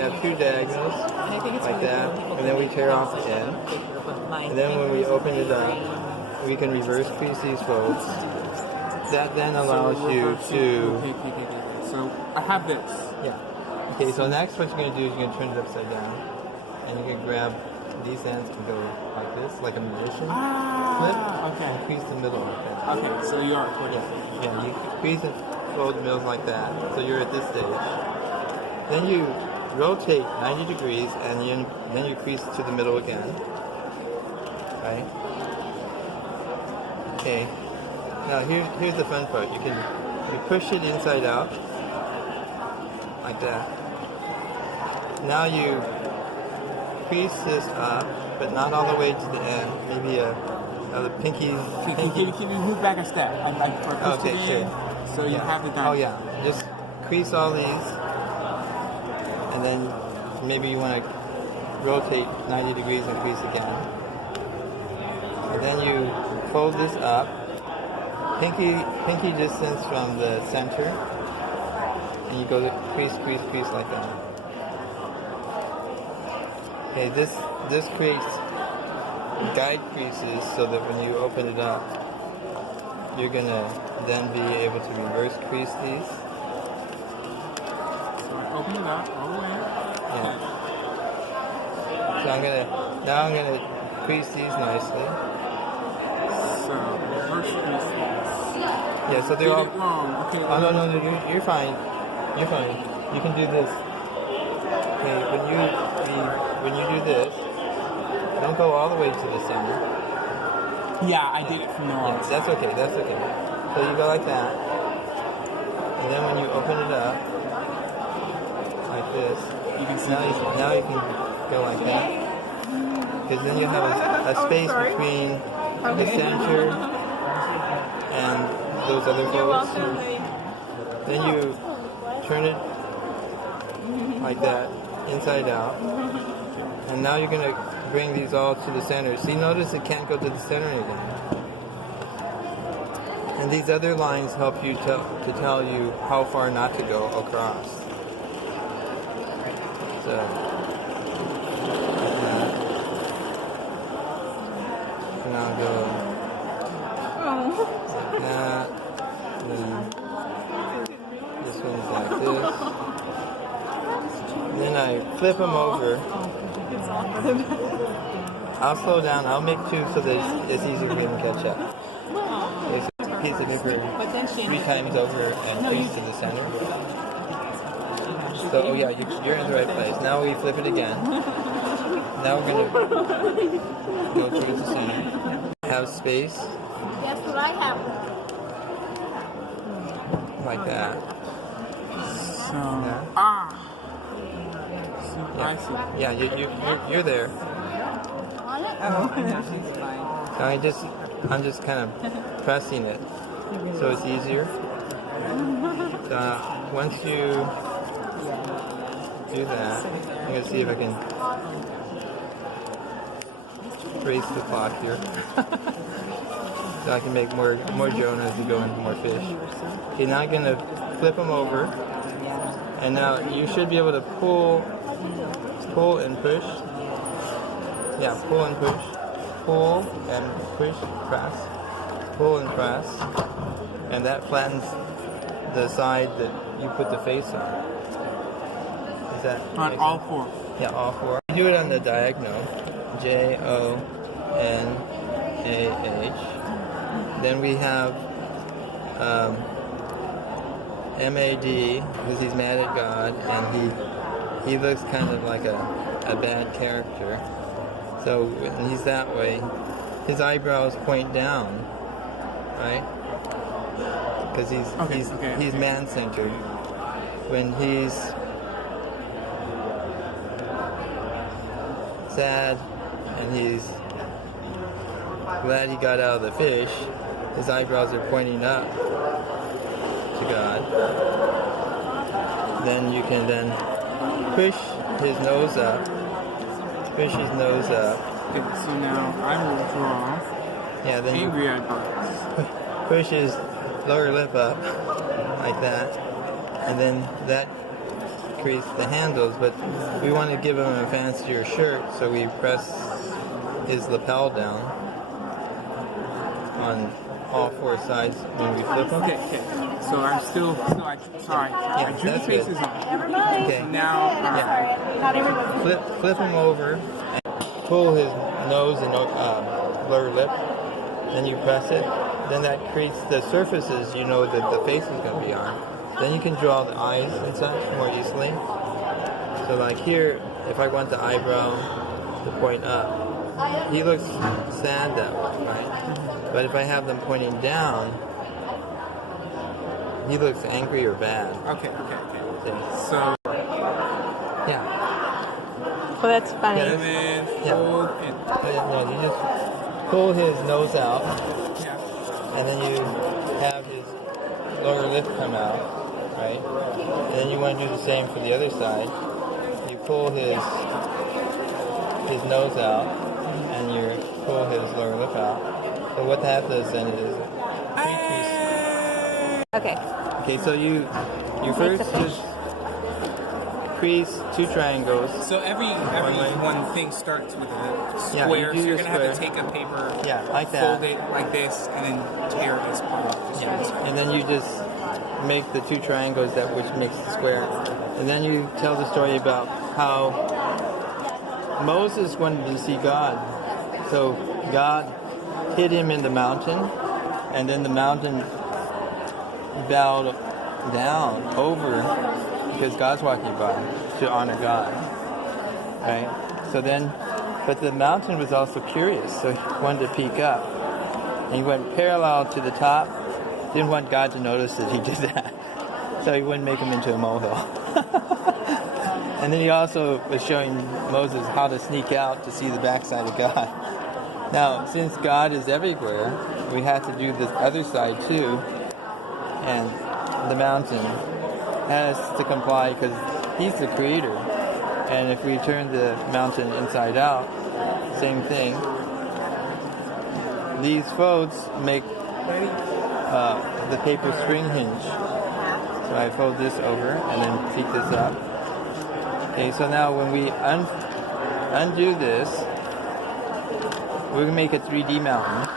have two diagonals like that, and then we tear off the end. And then when we open it up, we can reverse crease these folds. That then allows you to... Okay. So I have this. Yeah. Okay, so next what you're going to do is you're going to turn it upside down. And you can grab these ends and go like this, like a magician. Flip. Okay. And crease the middle like that. Okay, so you are recording. Yeah, you crease and fold the middle like that. So you're at this stage. Then you rotate 90 degrees and then you crease to the middle again. Right? Okay. Now here's the fun part. You push it inside out like that. Now you crease this up, but not all the way to the end. Maybe the pinky. Can you move back a step? Okay, sure. So you have the diamond. Oh yeah. Just crease all these, and then maybe you want to rotate 90 degrees and crease again. And then you fold this up, pinky distance from the center, and you go to crease like that. Okay, this creates guide creases so that when you open it up, you're gonna then be able to reverse crease these. So I open it up all the way. Yeah. So I'm gonna crease these nicely. So reverse crease these. Yeah, so they're all wrong. Okay. Oh no, you're fine. You're fine. You can do this. Okay, when you do this, don't go all the way to the center. Yeah, I did it from the wrong. Yeah, that's okay. So you go like that, and then when you open it up, like this, you can see now you can go like that, because then you have a space between the center and those other folds. Then you turn it like that, inside out, and now you're going to bring these all to the center. See, notice it can't go to the center again. And these other lines help you to tell you how far not to go across. So, like that. And I'll go like that. And then this one's like this. Then I flip them over. I'll slow down. I'll make two so that it's easier for me to catch up. There's a piece of paper 3 times over and crease to the center. So, oh yeah, you're in the right place. Now we flip it again. Now we're going to go towards the center. Have space. That's what I have. Like that. So, Yeah. I see. Yeah, you're there. Oh, no, she's fine. So I'm just kind of pressing it so it's easier. Once you do that, I'm going to see if I can race the clock here. So I can make more Jonahs to go into more fish. Okay, now I'm going to flip them over. And now you should be able to pull and push. Yeah, pull and push. Pull and push, press. Pull and press. And that flattens the side that you put the face on. Is that on all 4? Yeah, all 4. You do it on the diagonal. Jonah. Then we have MAD, because he's mad at God, and he looks kind of like a bad character. So when he's that way, his eyebrows point down, right? Because he's man-centered. When he's sad and he's glad he got out of the fish, his eyebrows are pointing up to God. Then you can then push his nose up. Push his nose up. Okay, so now I will draw then angry eyebrows. Push his lower lip up like that, and then that creates the handles, but we want to give him a fancier shirt, so we press his lapel down on all four sides when we flip them. Okay. So I'm still. No, sorry. I drew the that's good. faces on. Never mind. Okay. Now. Sorry, not everyone. Flip him over and pull his nose and lower lip. Then you press it. Then that creates the surfaces you know that the face is going to be on. Then you can draw the eyes and such more easily. So like here, if I want the eyebrow to point up, he looks sad that way, right? But if I have them pointing down, he looks angry or bad. Okay. Yeah. So. Yeah. Well, that's funny. And then fold and. No, you just pull his nose out, Yeah. and then you have his lower lip come out, right? And then you want to do the same for the other side. You pull his nose out, and you pull his lower lip out. So what that does then is Okay. okay. So you first just crease two triangles. So every way. one thing starts with a Yeah, square. you do So you're the gonna have to square. take a paper, Yeah, like that. fold it like this, and then tear this part off. Yeah. And then you just make the two triangles that which makes the square. And then you tell the story about how Moses wanted to see God. So God hid him in the mountain, and then the mountain bowed down over because God's walking by to honor God. Right? So then, but the mountain was also curious, so he wanted to peek up. And he went parallel to the top. Didn't want God to notice that he did that. So he wouldn't make him into a molehill. And then he also was showing Moses how to sneak out to see the backside of God. Now, since God is everywhere, we have to do this other side too. And the mountain has to comply because he's the creator. And if we turn the mountain inside out, same thing. These folds make the paper string hinge. So I fold this over and then peek this up. Okay, so now when we undo this, we're going to make a 3D mountain.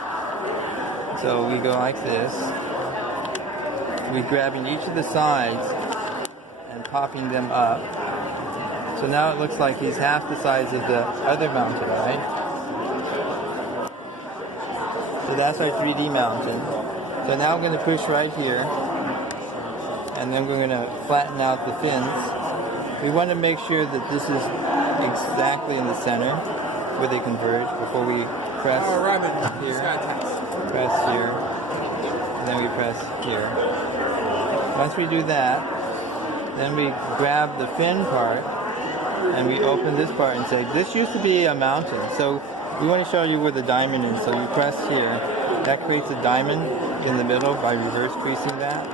So we go like this. We're grabbing each of the sides and popping them up. So now it looks like he's half the size of the other mountain, right? So that's our 3D mountain. So now I'm going to push right here, and then we're going to flatten out the fins. We want to make sure that this is exactly in the center where they converge before we press here, press here, and then we press here. Once we do that, then we grab the fin part and we open this part and say, this used to be a mountain. So we want to show you where the diamond is. So you press here. That creates a diamond in the middle by reverse creasing that.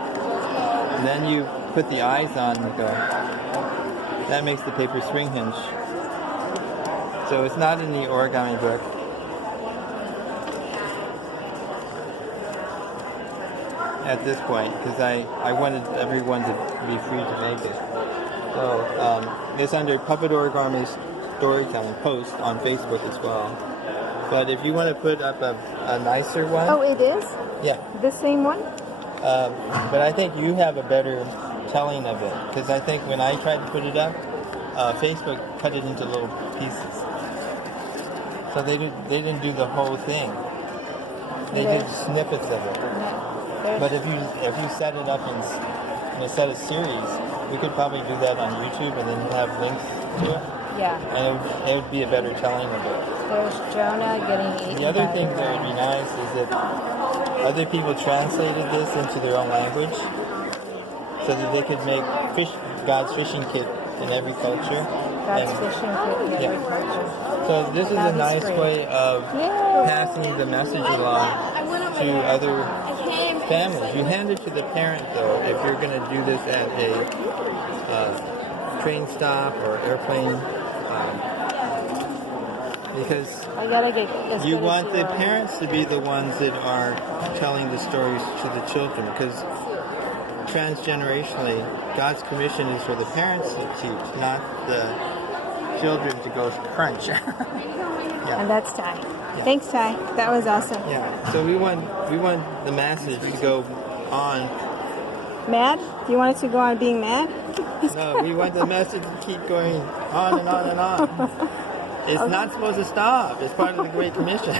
And then you put the eyes on and go. That makes the paper string hinge. So it's not in the origami book. At this point, because I wanted everyone to be free to make it. So it's under Puppet Origami Storytelling post on Facebook as well. But if you want to put up a nicer one... Oh, it is? Yeah. The same one? But I think you have a better telling of it. Because I think when I tried to put it up, Facebook cut it into little pieces. So they didn't do the whole thing. They did snippets of it. But if you set it up in a set of series, we could probably do that on YouTube and then have links to it. Yeah. And it would be a better telling of it. There's Jonah getting eaten. The other by thing a that would be nice is that other people translated this into their own language so that they could make God's fishing kit in every culture. God's fishing kit in every culture. So this is a nice way of passing the message along to other families. You hand it to the parent, though, if you're going to do this at a train stop or airplane, because I gotta get as you good want as the you are. parents to be the ones that are telling the stories to the children, because transgenerationally, God's commission is for the parents to teach, not the children to go crunch. Yeah. And that's Ty. Thanks, Ty. That was awesome. Yeah. So we want the message to go on. Mad? Do you want it to go on being mad? No, we want the message to keep going on and on and on. It's not supposed to stop. It's part of the Great Commission.